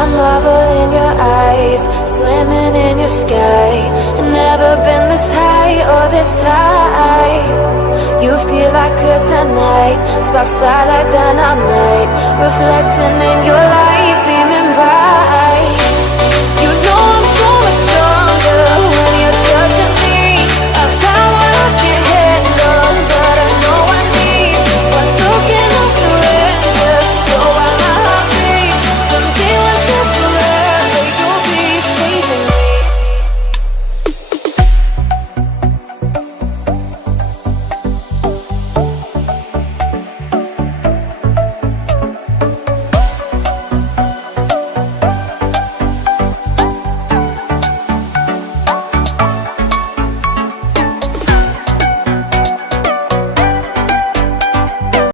I marvel in your eyes, swimming in your sky. Never been this high or this high. You feel like kryptonite, sparks fly like dynamite, reflecting in your light.